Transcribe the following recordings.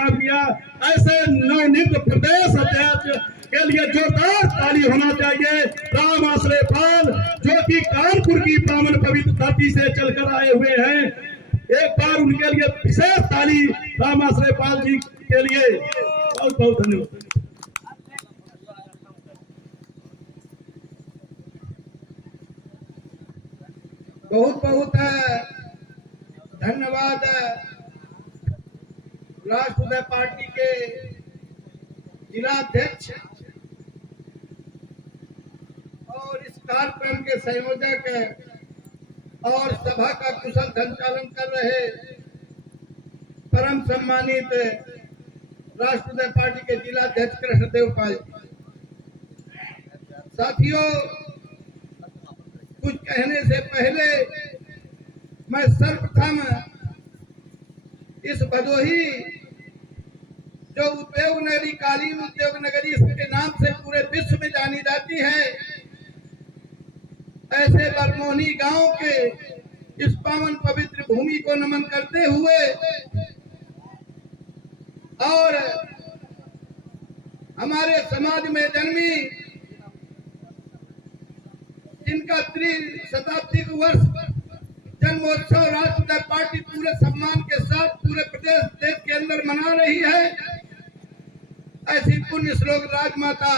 काम किया। ऐसे नवनियुक्त प्रदेश अध्यक्ष के लिए जोरदार ताली होना चाहिए। राम आश्रय पाल जो कि कानपुर की पावन पवित्र धरती से चलकर आए हुए हैं, एक बार उनके लिए विशेष ताली राम आश्रय पाल जी के लिए। बहुत बहुत धन्यवाद। बहुत बहुत धन्यवाद राष्ट्रीय पार्टी के जिलाध्यक्ष और इस कार्यक्रम के संयोजक और सभा का कुशल संचालन कर रहे परम सम्मानित राष्ट्रीय पार्टी के जिलाध्यक्ष कृष्णदेव पाल। साथियों, कुछ कहने से पहले मैं सर्वप्रथम इस भदोही जो उद्योग नगरी, कालीन उद्योग नगरी इसके नाम से पूरे विश्व में जानी जाती है, ऐसे बरमोहनी गांव के इस पावन पवित्र भूमि को नमन करते हुए और हमारे समाज में जन्मी जिनका त्रिशताब्दी वर्ष जन्मोत्सव राष्ट्रीय पार्टी पूरे सम्मान के साथ पूरे प्रदेश देश के अंदर मना रही है, ऐसी पुण्य श्लोक राजमाता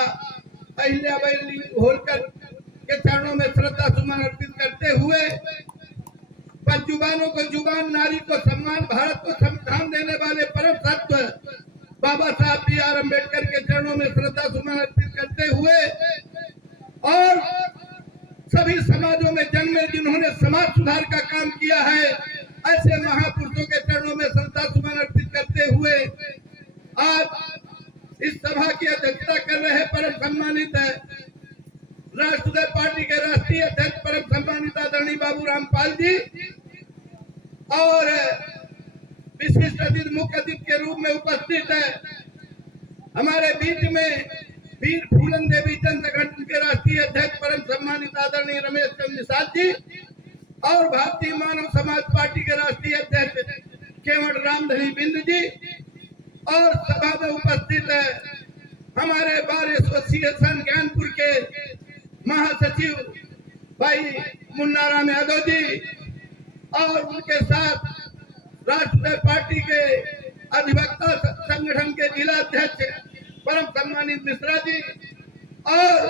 अहिल्याबाई होलकर के चरणों में श्रद्धा सुमन अर्पित करते हुए जुबानों को जुबान, नारी को सम्मान, भारत को संविधान देने वाले परम तत्व बाबा साहब B.R. अम्बेडकर के चरणों में श्रद्धा सुमन अर्पित करते हुए और सभी समाजों में जन्मे जिन्होंने समाज सुधार का काम किया है, ऐसे महापुरुषों के चरणों में श्रद्धा सुमन अर्पित करते हुए आज इस सभा की अध्यक्षता कर रहे परम सम्मानित राष्ट्रीय पार्टी के राष्ट्रीय अध्यक्ष परम सम्मानित आदरणीय बाबू राम पाल जी और विशिष्ट अतिथि, मुख्य अतिथि के रूप में उपस्थित है हमारे बीच में वीर फूलन देवी चंद संगठन के राष्ट्रीय अध्यक्ष परम सम्मानित आदरणीय रमेश चंद्र निषाद जी और भारतीय मानव समाज पार्टी के राष्ट्रीय अध्यक्ष केवट रामधनी बिंद जी और सभा में उपस्थित है हमारे बार एसोसिएशन ज्ञानपुर के महासचिव भाई मुन्ना राम यादव जी और उनके साथ राष्ट्रीय पार्टी के अधिवक्ता संगठन के जिला अध्यक्ष परम सम्मानित मिश्रा जी और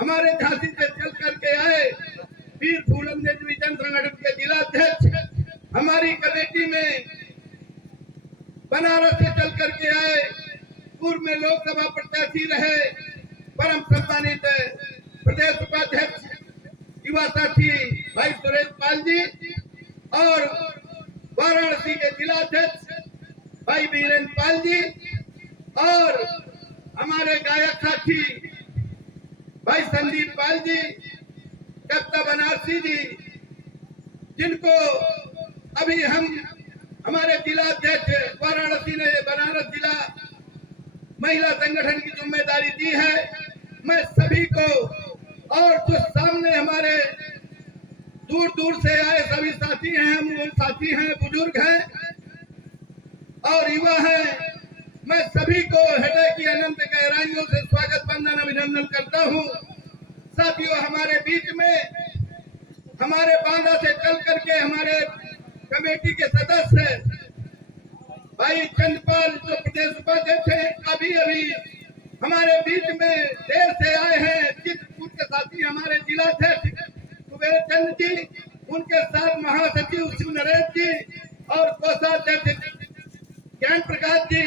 हमारे झांसी से चल करके आए वीर फूलन देवी चंद संगठन के जिला अध्यक्ष, हमारी कमेटी में बनारस से चल करके आए पूर्व में लोकसभा प्रत्याशी रहे परम सम्मानित प्रदेश उपाध्यक्ष युवा साथी भाई सुरेश पाल जी और वाराणसी के जिला अध्यक्ष भाई बीरेन्द्र पाल जी और हमारे गायक साथी भाई संदीप पाल जी, कप्ता बनारसी जी, जिनको अभी हम हमारे जिला अध्यक्ष वाराणसी ने बनारस जिला महिला संगठन की जिम्मेदारी दी है। मैं सभी को और जो सामने हमारे दूर दूर से आए सभी साथी हैं, हम साथी हैं, बुजुर्ग हैं और युवा हैं, मैं सभी को हृदय की अनंत गहराइयों से स्वागत वंदन अभिनंदन करता हूं। साथियों, हमारे बीच में हमारे बांदा से चल करके हमारे कमेटी के सदस्य भाई चंद्रपाल जो प्रदेश उपाध्यक्ष हैं, अभी अभी हमारे बीच में देर से आए हैं चित्रकूट के साथी हमारे जिलाध्यक्ष कुबेर चंद जी, उनके साथ महासचिव शिव नरेश जी और कोषाध्यक्ष ज्ञान प्रकाश जी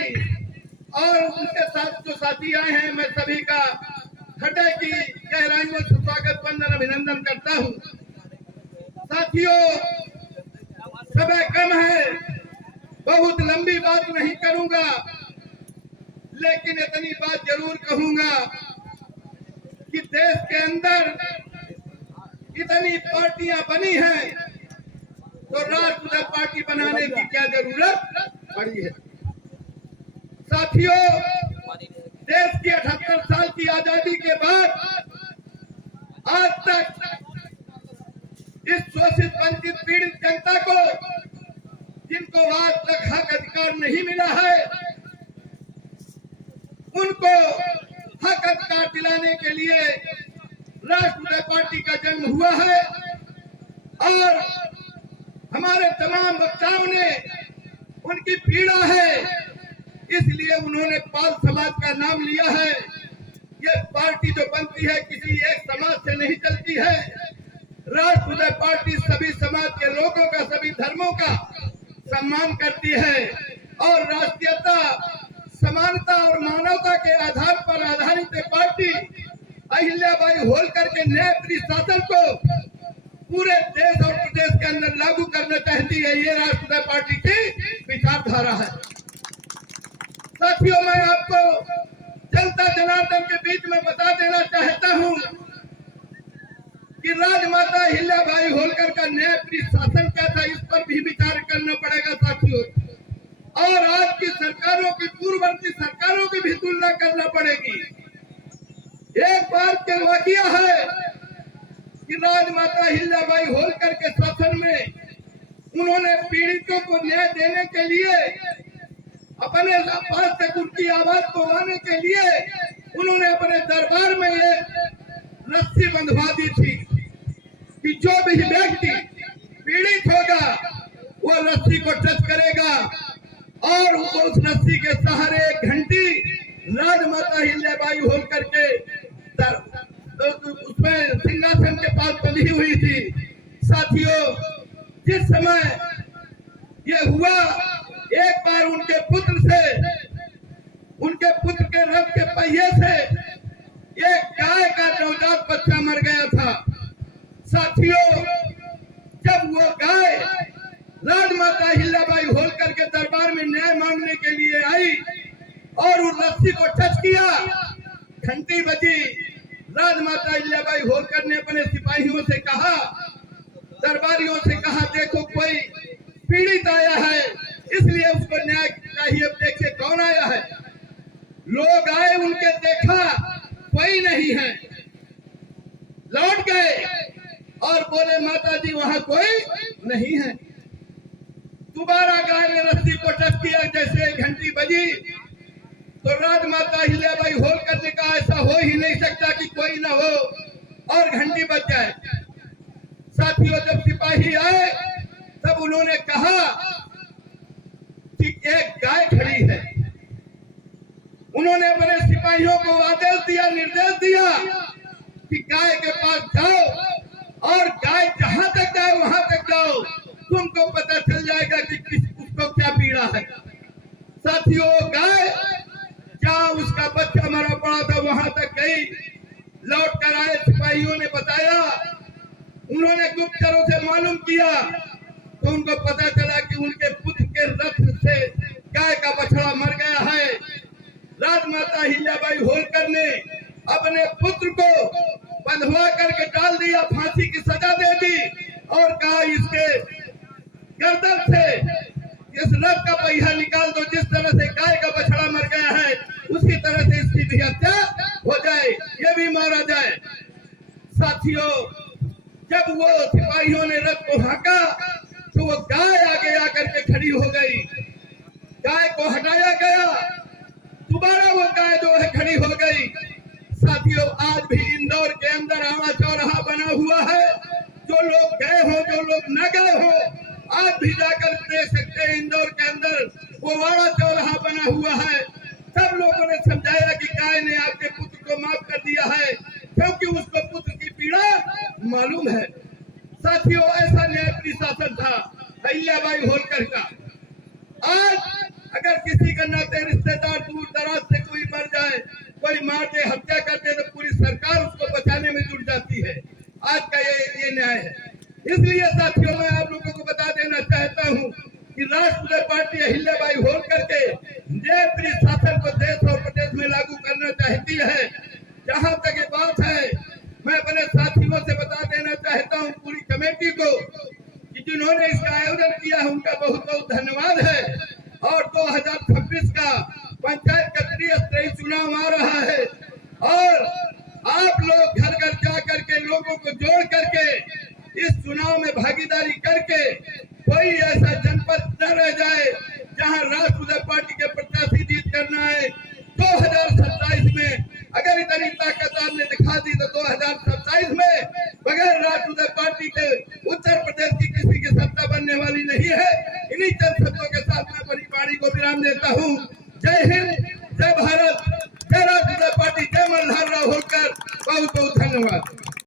और उनके साथ जो साथी आए हैं, मैं सभी का हृदय की गहराइयों से स्वागत वंदन अभिनंदन करता हूं। साथियों, समय कम है, बहुत लंबी बात नहीं करूंगा, लेकिन इतनी बात जरूर कहूंगा कि देश के अंदर इतनी पार्टियां बनी हैं तो राष्ट्रीय पार्टी बनाने की क्या जरूरत पड़ी है। साथियों, देश की 78 साल की आजादी के बाद आज तक इस शोषित वंचित पीड़ित जनता को जिनको आज तक हक अधिकार नहीं मिला है, उनको हक अधिकार दिलाने के लिए राष्ट्रीय पार्टी का जन्म हुआ है और हमारे तमाम वक्ताओं ने उनकी पीड़ा है, इसलिए उन्होंने पाल समाज का नाम लिया है। ये पार्टी जो बनती है किसी एक समाज से नहीं चलती है। राष्ट्रीय पार्टी सभी समाज के लोगों का, सभी धर्मों का सम्मान करती है और राष्ट्रीयता, समानता और मानवता के आधार पर आधारित पार्टी अहिल्याबाई होलकर के न्याय शासन को पूरे देश और प्रदेश के अंदर लागू करना चाहती है। ये राष्ट्रीय पार्टी की विचारधारा है। साथियों, मैं आपको जनता जनार्दन के बीच में बता देना चाहता हूं कि राजमाता अहिल्याबाई होलकर का न्याय शासन क्या था, इस पर भी विचार करना पड़ेगा साथियों। और आज की सरकारों की, पूर्ववर्ती सरकारों की भी तुलना करना पड़ेगी। एक बात के वाकया है कि राजमाता अहिल्याबाई होलकर के शासन में उन्होंने पीड़ितों को न्याय देने के लिए, अपने पास तक उनकी आवाज को आने के लिए उन्होंने अपने दरबार में एक रस्सी बंधवा दी थी कि जो भी व्यक्ति पीड़ित होगा वो रस्सी को टच करेगा और उस रस्सी के सहारे एक घंटी राजमाता अहिल्याबाई होलकर के उसमें सिंहासन के पास बंधी हुई थी। साथियों, जिस समय ये हुआ, एक बार उनके पुत्र के रथ के पहिए से एक गाय का नवजात बच्चा मर गया था। साथियों, जब वो गाय राजमाता अहिल्याबाई होलकर के दरबार में न्याय मांगने के लिए आई और उस रस्सी को टच किया, घंटी बजी, राजमाता अहिल्याबाई होलकर ने अपने सिपाहियों से कहा, दरबारियों से कहा, देखो कोई पीड़ित आया है, इसलिए उसको न्याय चाहिए। अब देखिए कौन आया है। लोग आए, उनके देखा कोई नहीं है, लौट गए और बोले माता जी वहां कोई नहीं है। दोबारा गाय ने रस्सी को टच किया, जैसे घंटी बजी तो राजमाता अहिल्याबाई होलकर ने कहा ऐसा हो ही नहीं सकता कि कोई ना हो और घंटी बज जाए। साथियों, जब सिपाही आए तब उन्होंने कहा कि एक गाय खड़ी है। उन्होंने अपने सिपाहियों को आदेश दिया, निर्देश दिया कि गाय के पास जाओ और गाय जहां तक जाए वहां तक जाओ, तुमको पता चल जाएगा कि उसको क्या पीड़ा है। साथियों, गाय जहां उसका बच्चा मरा पड़ा था वहां तक गई, लौट कर आए, सिपाहियों ने बताया, उन्होंने गुप्तचरों से मालूम किया तो उनको पता चला कि उनके पुत्र के रथ से गाय का बछड़ा मर गया है। राजमाता अहिल्याबाई होलकर ने अपने पुत्र को बंधवा करके डाल दिया, फांसी की सजा दे दी और कहा इसके गर्दन से इस रथ का पहिया निकाल दो, जिस तरह से गाय का बछड़ा मर गया है उसी तरह से इसकी भी हत्या हो जाए, ये भी मारा जाए। साथियों, जब वो सिपाहियों ने रथ को हाँका तो वो गाय आगे आकर के खड़ी हो गई। गाय को हटाया गया, दोबारा वो गाय जो है खड़ी हो गई। साथियों, आज भी इंदौर के अंदर आवा चौराहा बना हुआ है। जो लोग गए हो, जो लोग न गए हो, आज भी जाकर देख सकते हैं। इंदौर के अंदर वो वाड़ा चौराहा बना हुआ है। सब लोगों ने समझाया कि गाय ने आपके पुत्र को माफ कर दिया है क्योंकि उसको पुत्र की पीड़ा मालूम है। साथियों, ऐसा न्याय शासन था अहिल्याबाई होलकर का। आज अगर किसी का नाते रिश्तेदार दूर दराज से कोई मर जाए, कोई मार दे, हत्या कर दे, तो पूरी सरकार उसको बचाने में जुट जाती है। आज का ये न्याय है। इसलिए साथियों, मैं आप लोगों को बता देना चाहता हूं कि राष्ट्रीय पार्टी अहिल्याबाई होलकर के न्याय शासन को देश और प्रदेश में लागू करना चाहती है। जहां तक ये बात है, मैं अपने साथियों से बता देना चाहता हूं, पूरी कमेटी को, कि जिन्होंने इसका आयोजन किया है उनका बहुत बहुत धन्यवाद है। और 2026 का पंचायत का त्रिस्तरीय चुनाव आ रहा है और आप लोग घर घर जा करके लोगों को जोड़ करके इस चुनाव में भागीदारी करके कोई ऐसा जनपद न रह जाए जहां राष्ट्रीय पार्टी के प्रत्याशी जीत करना है 2027 में अगर इतनी ताकत आपने दिखा दी तो 2027 में बगैर राष्ट्रीय पार्टी के उत्तर प्रदेश की किसी की सत्ता बनने वाली नहीं है। इन्हीं चंद शब्दों के साथ मैं अपनी वाणी को विराम देता हूँ। जय हिंद, जय भारत, जय राष्ट्रीय पार्टी, जय मल्हार राव होलकर। बहुत बहुत धन्यवाद।